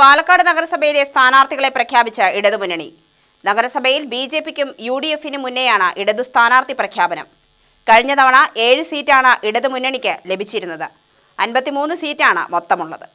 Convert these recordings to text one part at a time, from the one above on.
പാലക്കാട് നഗരസഭയിലെ സ്ഥാനാർത്ഥികളെ പ്രഖ്യാപിച്ച ഇടതുമുന്നണി. നഗരസഭയിൽ ബി ജെ പിക്കും യു ഡി എഫിനും മുന്നേയാണ് ഇടതു സ്ഥാനാർത്ഥി പ്രഖ്യാപനം. കഴിഞ്ഞ തവണ ഏഴ് സീറ്റാണ് ഇടതുമുന്നണിക്ക് ലഭിച്ചിരുന്നത്. അൻപത്തിമൂന്ന് സീറ്റാണ് മൊത്തമുള്ളത്.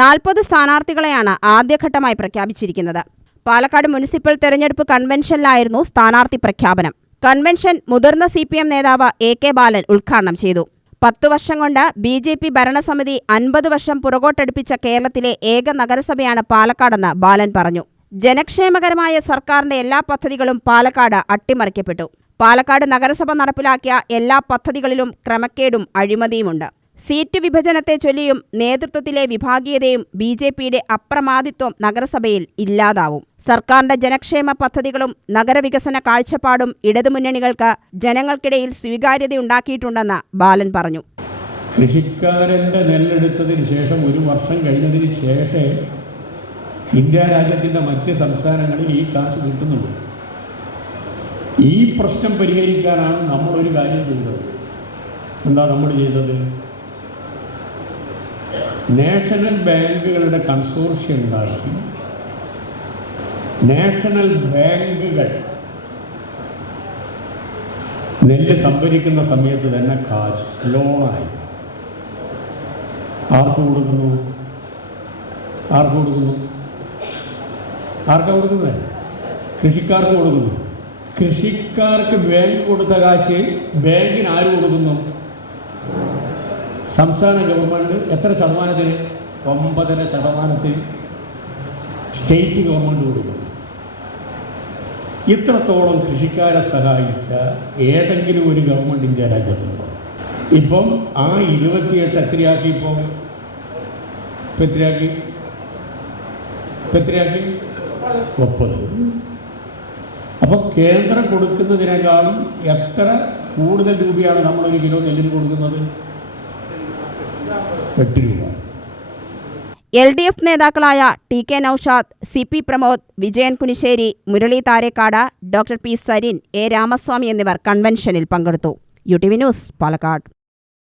നാൽപ്പത് സ്ഥാനാർത്ഥികളെയാണ് ആദ്യഘട്ടമായി പ്രഖ്യാപിച്ചിരിക്കുന്നത്. പാലക്കാട് മുനിസിപ്പൽ തെരഞ്ഞെടുപ്പ് കൺവെൻഷനിലായിരുന്നു സ്ഥാനാർത്ഥി പ്രഖ്യാപനം. കൺവെൻഷൻ മുതിർന്ന സി പി എം നേതാവ് എ കെ ബാലൻ ഉദ്ഘാടനം ചെയ്തു. പത്തു വർഷം കൊണ്ട് ബി ജെ പി ഭരണസമിതി അൻപത് വർഷം പുറകോട്ടടുപ്പിച്ച കേരളത്തിലെ ഏക നഗരസഭയാണ് പാലക്കാടെന്ന് ബാലൻ പറഞ്ഞു. ജനക്ഷേമകരമായ സർക്കാരിന്റെ എല്ലാ പദ്ധതികളും പാലക്കാട് അട്ടിമറിക്കപ്പെട്ടു. പാലക്കാട് നഗരസഭ നടപ്പിലാക്കിയ എല്ലാ പദ്ധതികളിലും ക്രമക്കേടും അഴിമതിയുമുണ്ട്. സീറ്റ് വിഭജനത്തെ ചൊല്ലിയും നേതൃത്വത്തിലെ വിഭാഗീയതയും ബി ജെ പിയുടെ അപ്രമാദിത്വം നഗരസഭയിൽ ഇല്ലാതാവും. സർക്കാരിന്റെ ജനക്ഷേമ പദ്ധതികളും നഗരവികസന കാഴ്ചപ്പാടും ഇടതുമുന്നണികൾക്ക് ജനങ്ങൾക്കിടയിൽ സ്വീകാര്യതയുണ്ടാക്കിയിട്ടുണ്ടെന്ന് ബാലൻ പറഞ്ഞു. കൃഷിക്കാരന്റെ നെല്ലെടുത്തതിന് ശേഷം ഒരു വർഷം കഴിഞ്ഞതിന് ശേഷമേ ഇന്ത്യ രാജ്യത്തിന്റെ മറ്റ് സംസ്ഥാനങ്ങളിൽ ഈ കാശ് കിട്ടുന്നുള്ളൂ. ഈ പ്രശ്നം പരിഹരിക്കാനാണ് നമ്മളൊരു കാര്യം ചെയ്തത്. എന്താ നമ്മൾ ചെയ്തത്? നാഷണൽ ബാങ്കുകളുടെ കൺസോർഷ്യം ഉണ്ടാക്കി. നാഷണൽ ബാങ്കുകൾ. നെല്ല് സംഭരിക്കുന്ന സമയത്ത് തന്നെ കാശ് ലോണായി. ആർക്ക് കൊടുക്കുന്നു? ആർക്ക് കൊടുക്കുന്നു? ആർക്കാ കൊടുക്കുന്നത്? കൃഷിക്കാർക്ക് കൊടുക്കുന്നു. കൃഷിക്കാർക്ക് ബാങ്ക് കൊടുത്ത കാശ് ബാങ്കിന് ആര് കൊടുക്കുന്നു? സംസ്ഥാന ഗവൺമെന്റ് എത്ര ശതമാനത്തിന്? ഒമ്പതര ശതമാനത്തിന് സ്റ്റേറ്റ് ഗവൺമെന്റ് കൊടുക്കും. ഇത്രത്തോളം കൃഷിക്കാരെ സഹായിച്ച ഏതെങ്കിലും ഒരു ഗവൺമെന്റ് ഇന്ത്യ രാജ്യത്തുണ്ടോ? ഇപ്പം ആ ഇരുപത്തിയെട്ട് എത്രയാക്കി ഇപ്പോൾ ഇപ്പം? എത്രയാക്കി? എത്രയാക്കി? മുപ്പത്. അപ്പോൾ കേന്ദ്രം കൊടുക്കുന്നതിനേക്കാളും എത്ര കൂടുതൽ രൂപയാണ് നമ്മളൊരു കിലോ നെല്ലിന് കൊടുക്കുന്നത്? എട്ട് രൂപ. എൽ ഡി എഫ് നേതാക്കളായ T K Naushad C P Pramod Vijayan Kunissery Murali Tharekad doctor P Sarin A Ramaswamy എന്നിവർ കൺവെൻഷനിൽ പങ്കെടുത്തു. U T V news Palakkad.